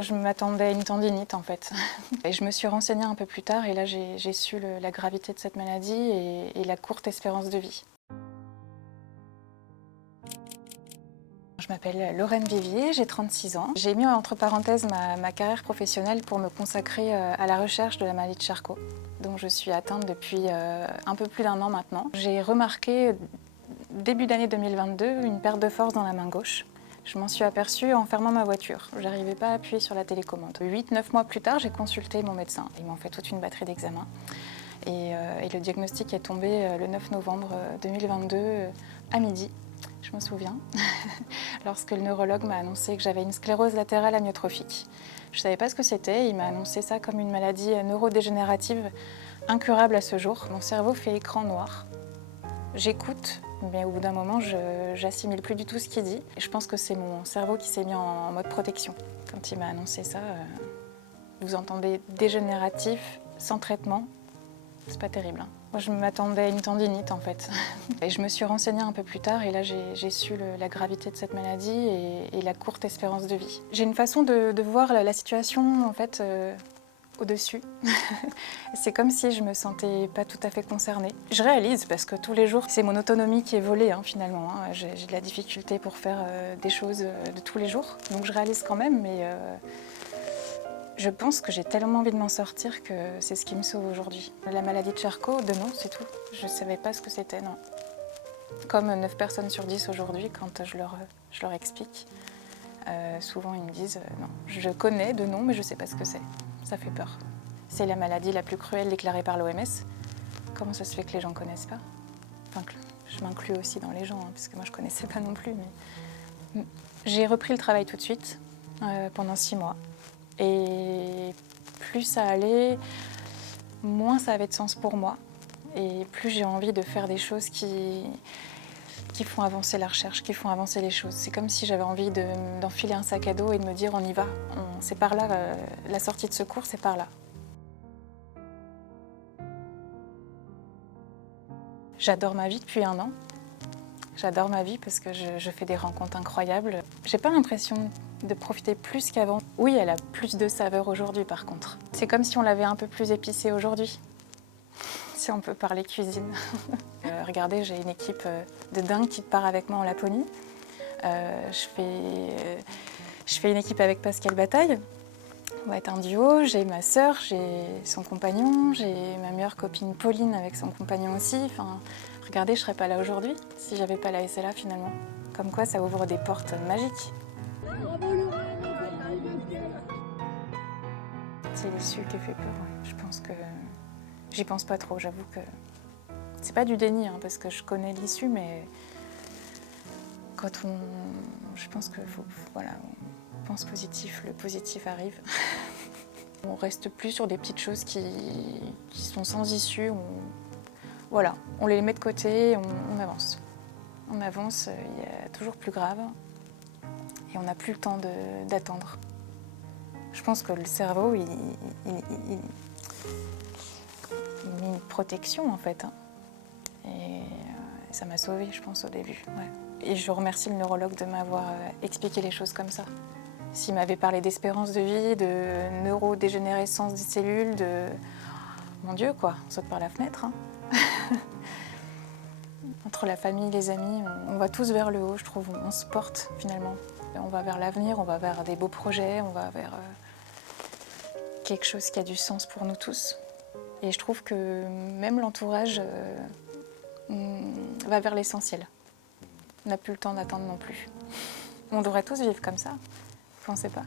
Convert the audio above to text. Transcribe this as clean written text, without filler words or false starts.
Je m'attendais à une tendinite en fait. Et je me suis renseignée un peu plus tard et là j'ai su la gravité de cette maladie et la courte espérance de vie. Je m'appelle Lorraine Vivier, j'ai 36 ans. J'ai mis entre parenthèses ma carrière professionnelle pour me consacrer à la recherche de la maladie de Charcot, dont je suis atteinte depuis un peu plus d'1 an maintenant. J'ai remarqué début d'année 2022 une perte de force dans la main gauche. Je m'en suis aperçue en fermant ma voiture. Je n'arrivais pas à appuyer sur la télécommande. 8-9 mois plus tard, j'ai consulté mon médecin. Ils m'ont fait toute une batterie d'examens. Et le diagnostic est tombé le 9 novembre 2022 à midi, je me souviens, lorsque le neurologue m'a annoncé que j'avais une sclérose latérale amyotrophique. Je ne savais pas ce que c'était, il m'a annoncé ça comme une maladie neurodégénérative incurable à ce jour. Mon cerveau fait écran noir. J'écoute, mais au bout d'un moment, j'assimile plus du tout ce qu'il dit. Et je pense que c'est mon cerveau qui s'est mis en mode protection. Quand il m'a annoncé ça, vous entendez dégénératif, sans traitement, c'est pas terrible. Moi, je m'attendais à une tendinite en fait. Et je me suis renseignée un peu plus tard et là, j'ai su la gravité de cette maladie et la courte espérance de vie. J'ai une façon de voir la situation en fait au-dessus. C'est comme si je me sentais pas tout à fait concernée. Je réalise parce que tous les jours, c'est mon autonomie qui est volée finalement. J'ai de la difficulté pour faire des choses de tous les jours. Donc je réalise quand même, mais je pense que j'ai tellement envie de m'en sortir que c'est ce qui me sauve aujourd'hui. La maladie de Charcot, de nom, c'est tout. Je savais pas ce que c'était, non. Comme 9 personnes sur 10 aujourd'hui, quand je leur explique, souvent ils me disent non, je connais de nom, mais je sais pas ce que c'est. Ça fait peur. C'est la maladie la plus cruelle déclarée par l'OMS. Comment ça se fait que les gens ne connaissent pas? Enfin, je m'inclus aussi dans les gens, parce que moi je ne connaissais pas non plus. Mais... J'ai repris le travail tout de suite, pendant 6 mois. Et plus ça allait, moins ça avait de sens pour moi. Et plus j'ai envie de faire des choses qui font avancer la recherche, qui font avancer les choses. C'est comme si j'avais envie d'enfiler un sac à dos et de me dire on y va. C'est par là, la sortie de secours, c'est par là. J'adore ma vie depuis 1 an. J'adore ma vie parce que je fais des rencontres incroyables. J'ai pas l'impression de profiter plus qu'avant. Oui, elle a plus de saveur aujourd'hui par contre. C'est comme si on l'avait un peu plus épicée aujourd'hui. Si on peut parler cuisine. Regardez, j'ai une équipe de dingue qui part avec moi en Laponie. Je fais une équipe avec Pascal Bataille. On va être un duo. J'ai ma sœur, j'ai son compagnon, j'ai ma meilleure copine Pauline avec son compagnon aussi. Enfin, regardez, je serais pas là aujourd'hui si j'avais pas la SLA finalement. Comme quoi, ça ouvre des portes magiques. C'est l'issue qui fait peur. Ouais. Je pense que j'y pense pas trop. J'avoue que c'est pas du déni parce que je connais l'issue, mais quand je pense que voilà, on pense positif, le positif arrive. On reste plus sur des petites choses qui sont sans issue. Voilà, on les met de côté, on avance. On avance, il y a toujours plus grave et on n'a plus le temps d'attendre. Je pense que le cerveau, il met une protection en fait. Et ça m'a sauvée, je pense, au début. Ouais. Et je remercie le neurologue de m'avoir expliqué les choses comme ça. S'il m'avait parlé d'espérance de vie, de neurodégénérescence des cellules, de... Mon Dieu, quoi, on saute par la fenêtre. Entre la famille, les amis, on va tous vers le haut, je trouve. On se porte, finalement. On va vers l'avenir, on va vers des beaux projets, on va vers quelque chose qui a du sens pour nous tous. Et je trouve que même l'entourage va vers l'essentiel. On n'a plus le temps d'attendre non plus. On devrait tous vivre comme ça, vous pensez pas ?